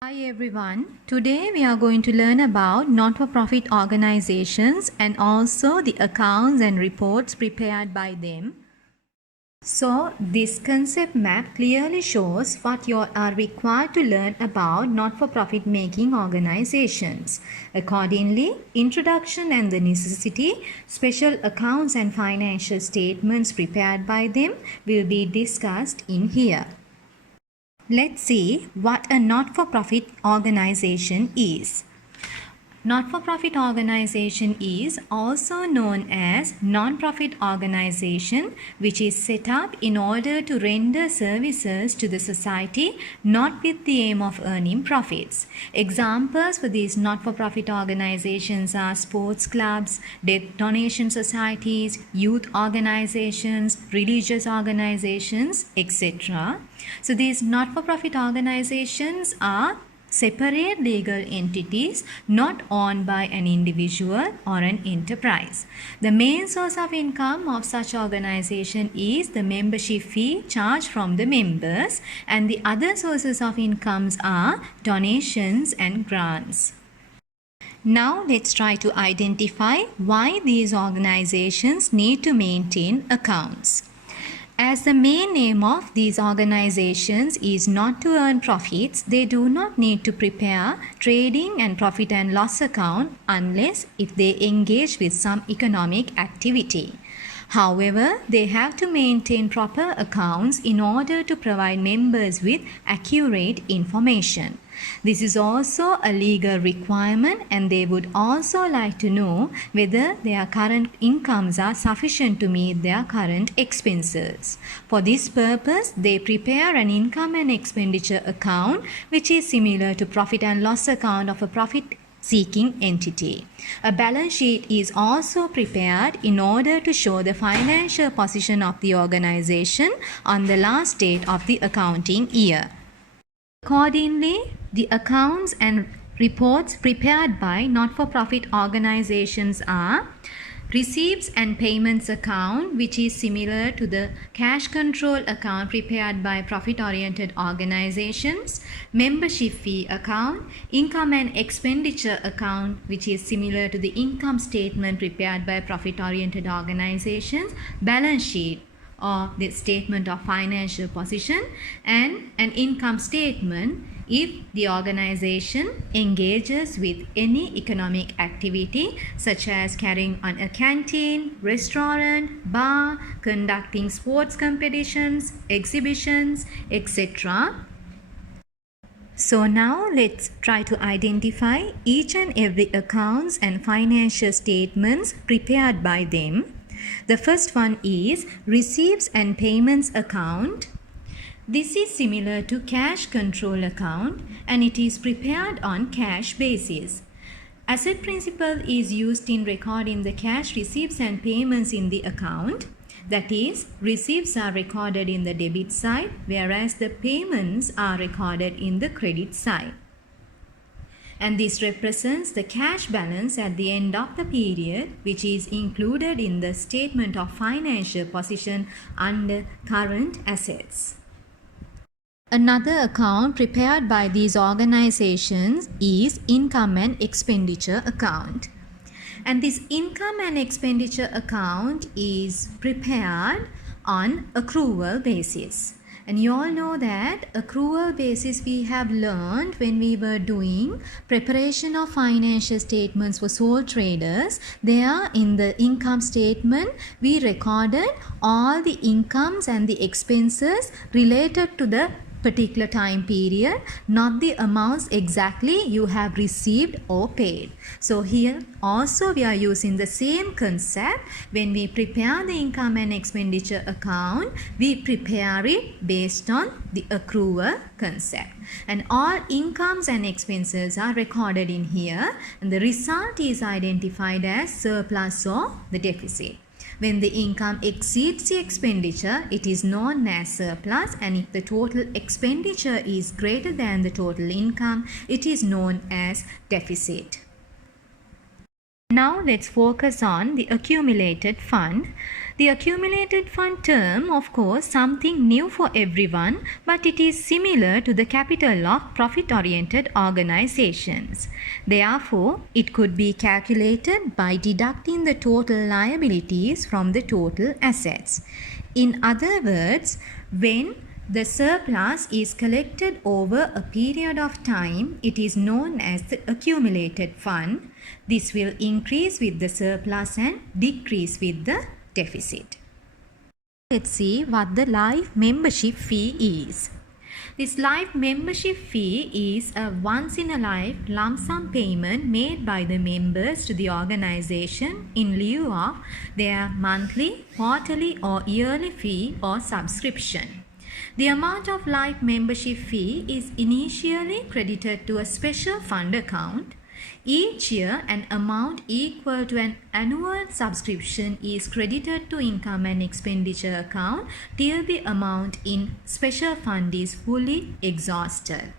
Hi everyone. Today we are going to learn about not-for-profit organizations and also the accounts and reports prepared by them. So this concept map clearly shows what you are required to learn about not-for-profit making organizations. Accordingly, introduction and the necessity, special accounts and financial statements prepared by them will be discussed in here. Let's see what a not-for-profit organization is. Not-for-profit organization is also known as non-profit organization, which is set up in order to render services to the society, not with the aim of earning profits. Examples for these not-for-profit organizations are sports clubs, donation societies, youth organizations, religious organizations, etc. So these not-for-profit organizations are separate legal entities not owned by an individual or an enterprise. The main source of income of such organization is the membership fee charged from the members, and the other sources of incomes are donations and grants. Now let's try to identify why these organizations need to maintain accounts. As the main aim of these organizations is not to earn profits, they do not need to prepare trading and profit and loss account unless if they engage with some economic activity. However, they have to maintain proper accounts in order to provide members with accurate information. This is also a legal requirement, and they would also like to know whether their current incomes are sufficient to meet their current expenses. For this purpose, they prepare an income and expenditure account which is similar to profit and loss account of a profit-seeking entity. A balance sheet is also prepared in order to show the financial position of the organization on the last date of the accounting year. Accordingly, the accounts and reports prepared by not-for-profit organizations are receipts and payments account, which is similar to the cash control account prepared by profit-oriented organizations, membership fee account, income and expenditure account, which is similar to the income statement prepared by profit-oriented organizations, balance sheet or the statement of financial position, and an income statement if the organization engages with any economic activity such as carrying on a canteen, restaurant, bar, conducting sports competitions, exhibitions, etc. So now let's try to identify each and every accounts and financial statements prepared by them. The first one is receipts and payments account. This is similar to cash control account, and it is prepared on cash basis. Asset principle is used in recording the cash receipts and payments in the account. That is, receipts are recorded in the debit side, whereas the payments are recorded in the credit side. And this represents the cash balance at the end of the period, which is included in the statement of financial position under current assets. Another account prepared by these organizations is income and expenditure account. And this income and expenditure account is prepared on accrual basis. And you all know that accrual basis we have learned when we were doing preparation of financial statements for sole traders. There in the income statement, we recorded all the incomes and the expenses related to the particular time period, not the amounts exactly you have received or paid. So here also we are using the same concept. When we prepare the income and expenditure account, we prepare it based on the accrual concept. And all incomes and expenses are recorded in here, and the result is identified as surplus or the deficit. When the income exceeds the expenditure, it is known as surplus, and if the total expenditure is greater than the total income, it is known as deficit. Now let's focus on the accumulated fund. The accumulated fund term, of course, something new for everyone, but it is similar to the capital of profit-oriented organizations. Therefore, it could be calculated by deducting the total liabilities from the total assets. In other words, when the surplus is collected over a period of time, it is known as the accumulated fund. This will increase with the surplus and decrease with the deficit. Let's see what the life membership fee is. This life membership fee is a once-in-a-life lump sum payment made by the members to the organization in lieu of their monthly, quarterly or yearly fee or subscription. The amount of life membership fee is initially credited to a special fund account. Each year, an amount equal to an annual subscription is credited to income and expenditure account till the amount in special fund is fully exhausted.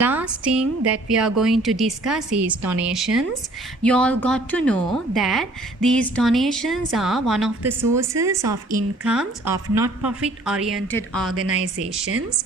Last thing that we are going to discuss is donations. You all got to know that these donations are one of the sources of incomes of not-profit oriented organizations,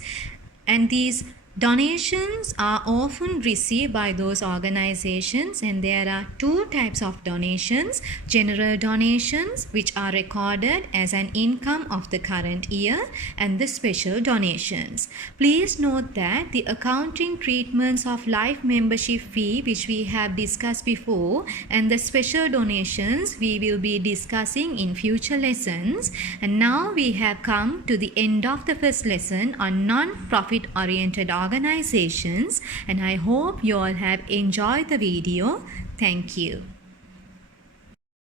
and these donations are often received by those organizations, and there are two types of donations: general donations, which are recorded as an income of the current year, and the special donations. Please note that the accounting treatments of life membership fee, which we have discussed before, and the special donations we will be discussing in future lessons. And now we have come to the end of the first lesson on non-profit oriented organizations, and I hope you all have enjoyed the video. Thank you.